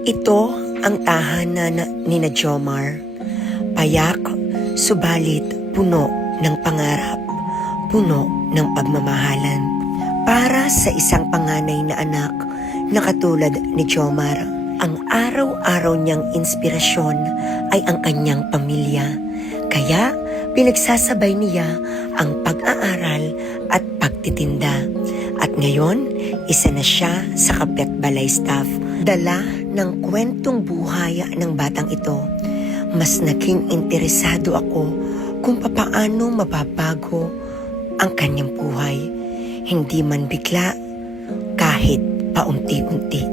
Ito ang tahanan ni na Jomar. Payak, subalit puno ng pangarap, puno ng pagmamahalan. Para sa isang panganay na anak na katulad ni Jomar, ang araw-araw niyang inspirasyon ay ang kanyang pamilya. Kaya pinagsasabay niya ang pag-aaral at pagtitinda. At ngayon, isa na siya sa Kapitbalay staff. Dala ng kwentong buhay ng batang ito, mas naging interesado ako kung papaano mababago ang kanyang buhay. Hindi man bigla, kahit paunti-unti.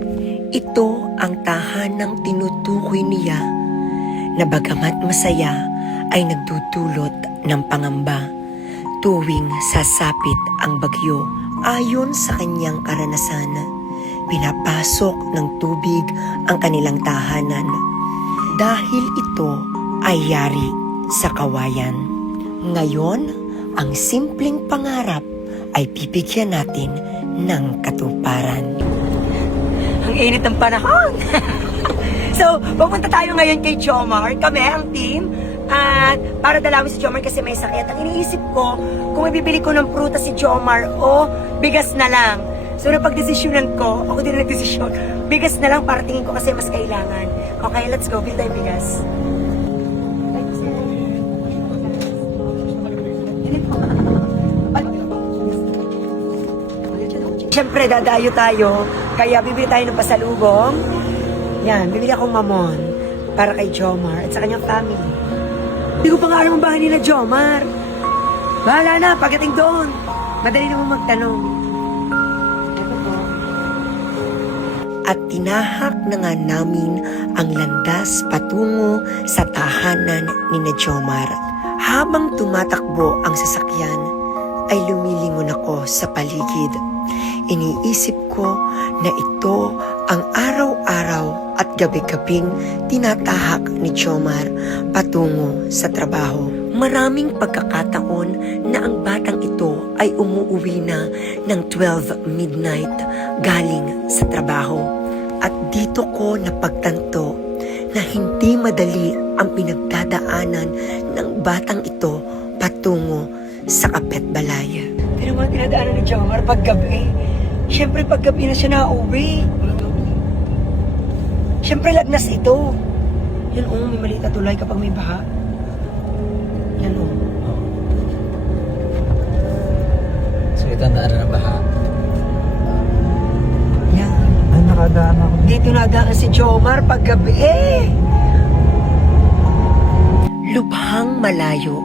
Ito ang tahanang tinutukoy niya na bagamat masaya ay nagdudulot ng pangamba tuwing sasapit ang bagyo. Ayon sa kanyang karanasan, pinapasok ng tubig ang kanilang tahanan dahil ito ay yari sa kawayan. Ngayon, ang simpleng pangarap ay bibigyan natin ng katuparan. Ang init ng panahon! So, pupunta tayo ngayon kay Jomar. Kami, ang team. At para dalawin si Jomar kasi may sakit. Ang iniisip ko, kung ibibili ko ng prutas si Jomar o bigas na lang. So, napag-desisyonan ko, ako din nag-desisyon, bigas na lang para tingin ko kasi mas kailangan. Okay, let's go. Bill tayo bigas. Siyempre, dadayo tayo. Kaya bibili tayo ng pasalubong. Yan, bibili akong mamon para kay Jomar at sa kanyang family. Hindi ko pa nga alam ang bahay nila, Jomar. Bahala na, pagdating doon. Madali naman magtanong. Ito po. At tinahak na nga namin ang landas patungo sa tahanan ni na Jomar. Habang tumatakbo ang sasakyan, ay lumilingon ako sa paligid. Iniisip ko na ito ang araw-araw at gabi-gabing tinatahak ni Jomar patungo sa trabaho. Maraming pagkakataon na ang batang ito ay umuuwi na ng 12 midnight galing sa trabaho. At dito ko napagtanto na hindi madali ang pinagdadaanan ng batang ito patungo sa Kapitbalay. Pero mga tinadaanan ni Jomar paggabi. Siyempre paggabi na siya nauwi. Siyempre lagnas ito. Yan may maliit na tulay kapag may baha. Yan So ito ang daanan ng baha. Yan. Ay, nakadaan ako. Dito nadaan si Jomar paggabi. Lubhang malayo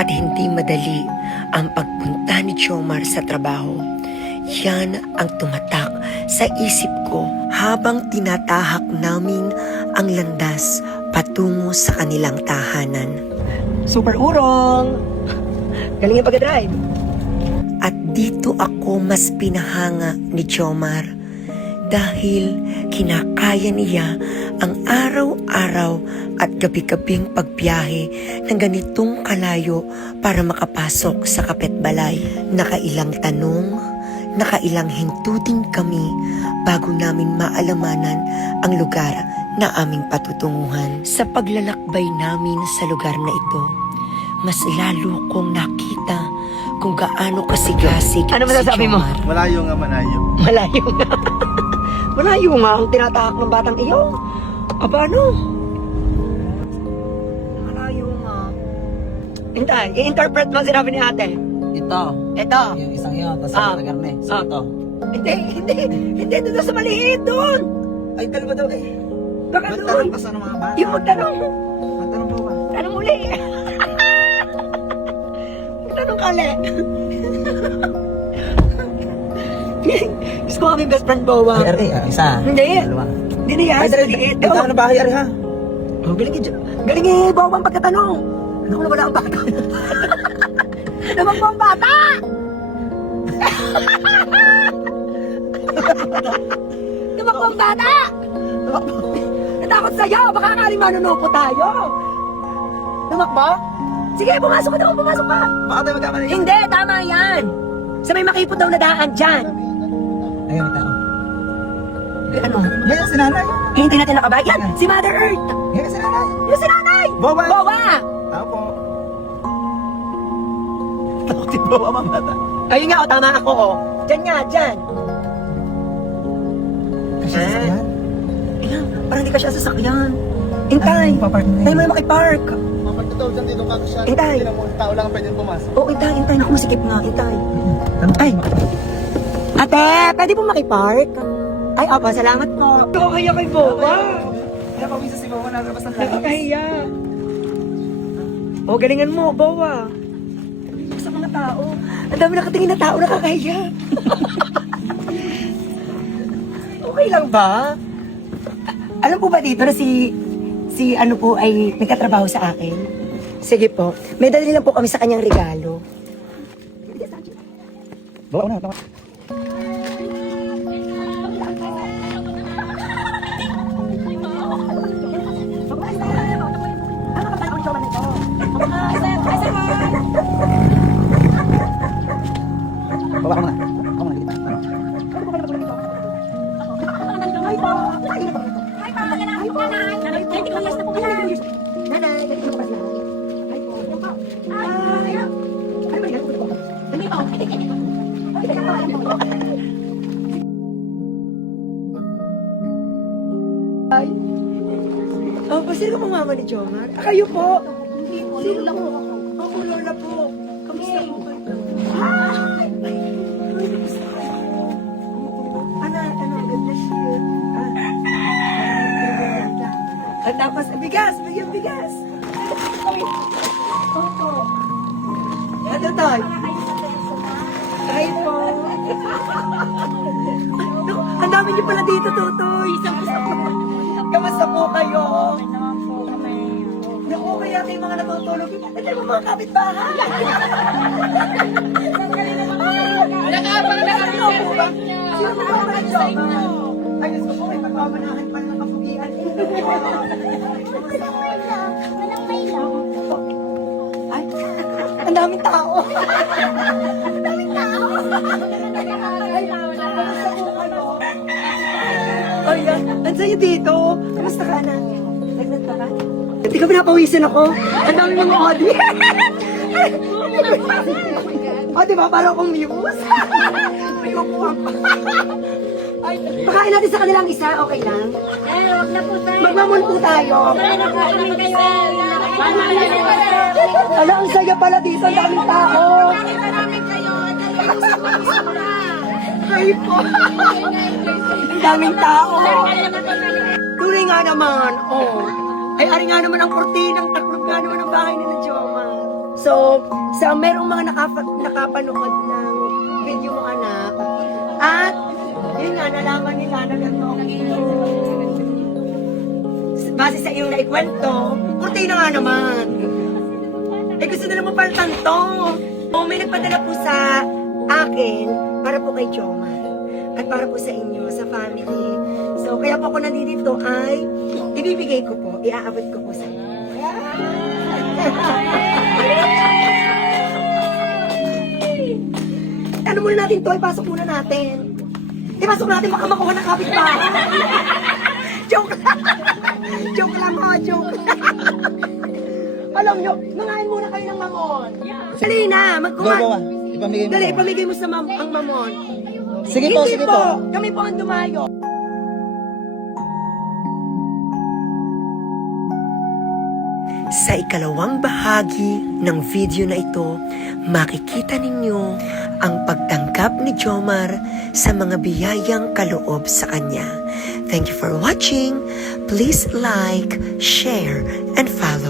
at hindi madali ang pagpunta ni Jomar sa trabaho. Yan ang tumatak sa isip ko habang tinatahak namin ang landas patungo sa kanilang tahanan. Super urong. Galing yung pag-drive. At dito ako mas pinahanga ni Jomar dahil kinakaya niya ang araw-araw at gabi-gabing pagbiyahe ng ganitong kalayo para makapasok sa Kapitbalay. Nakailang tanong, nakailang hintutin kami bago namin maalamanan ang lugar na aming patutunguhan. Sa paglalakbay namin sa lugar na ito, mas lalo kong nakita kung gaano kasigasig Ano masasabi mo? Jomar. Malayo nga, malayo. Malayo nga. Malayo nga ang tinatahak ng batang iyo. Aba ano? Malayo nga. Hintay, i-interpret mo ang sinabi ni ate. Ito. Ito. Yung isang yun, tapos sa karne. So ito. Hindi, doon sa maliit, doon. Ay, dalawa daw eh. Baka doon. Magtanong pa sa mga bata. Yung magtanong. Magtanong po ba? Tanong uli. Magtanong ka ulit. Gusto ko kami best friend Bowa. Ay, Ari, isa. Hindi. Dalawa. Hindi na yan. Ay, dali. Dito na bahay, Ari, ha? Oh, galing eh, Bowa ang pagkatanong. Ano ko na wala ang bata? Naman po ang bata! Naman po ang bata! Natakot sa'yo! Baka akaling manunupo tayo! Tumakbo? Sige, pumasok ka daw, pumasok ka! Baka tayo magkamali. Hindi, tama yan! Sa may makipot daw na daan dyan! Ayun, may tao. Ano? Yan si nanay. Hindi natin nakabay. Yan, si Mother Earth. Yan si nanay. Yung si nanay. Bawa. Bawa. Ako. Takot si Bawa mga bata. Ayun nga, tama ako, Diyan nga, diyan. Kasi sa yan. Ayan, parang hindi ka siya sasakyan. Intay. Papark na Tayo mo na makipark. Mapagtataw dyan dito kakasya. Intay. Hindi na mo, tao lang ang pwedeng pumasok. Oo, intay. Naku, masikip nga, intay. Ay. Ate, pwede po makipark? Ay, opo, salamat po. Nakakahiya kay Boba. Napawisa si Bawa, nalabas ang lahat. Nakakahiya. O, galingan mo, Boba. Sa mga tao. Ang dami nakatingin na tao, nakakahiya. Okay lang ba? Alam po ba dito na si ano po ay nagkatrabaho sa akin? Sige po. May dali lang po kami sa kanyang regalo. Bawa na, tama. Bawa ka muna. Ako muna, dito. Ano? Ay. Oh, pa sino ang mama ni Jomar? Kayo po. Sino po? Ako, Lola po. Kamusta po kayo? Ay! Ay, kamusta kayo? Ano, God bless you. At tapos, bigas, bigyan bigas. Opo. Ano tayo? Ay po. Ang dami niyo pala dito, Tutoy. Kamusta po kayo? Naku, kaya kayo mga natutulog. Ito yung mga kapitbahay. Sino po ba mga Joma? Ay, gusto ko, may pagpamanahan pa ng kapugian. Ay, ang daming tao. Ang daming tao. Ay, kamusta po kayo? Oh, yan. Ang sayo dito. Kamusta ka na? Nagnan ka ba? Hindi ka pinapawisan ako. Ang dami mga audience. O, diba? Parang akong muse. May upuan pa. Ay, pakain natin sa kanilang isa. Okay lang? Wag na po tayo. Magmamon po tayo. Wala na po kami kayo. Ala, ang saya pala dito. Ang daming tao. Nakita namin kayo. Ay po. Ang daming tao. Tunay nga naman. Oh. Ay, ari nga naman ang kurtinang taklog nga naman ang bahay ni na Joma. So, sa merong mga nakapanood ng video mo, anak, at yun nga, nalaman nila na base sa iyong naikwento, kurtina nga naman. Eh, gusto nila mapalitan to. O, may nagpadala po sa akin para po kay Joma at para po sa inyo, sa family. So, kaya po ako nandito ay ibibigay ko po, iaabot ko po sa inyo. Ano muna natin to? Ipasok muna natin. Ipasok natin, baka makuha na kapitbahay. Joke lang. Joke lang mga joke. Alam nyo, mangain muna kayo ng mamon. Dali na, magkuha. Bawa, ipamigay mo. Dali, ipamigay mo sa ang mamon. Sige po, Hindi sige po. Kami po ang dumayo. Sa ikalawang bahagi ng video na ito, makikita ninyo ang pagtanggap ni Jomar sa mga biyayang kaloob sa kanya. Thank you for watching. Please like, share, and follow.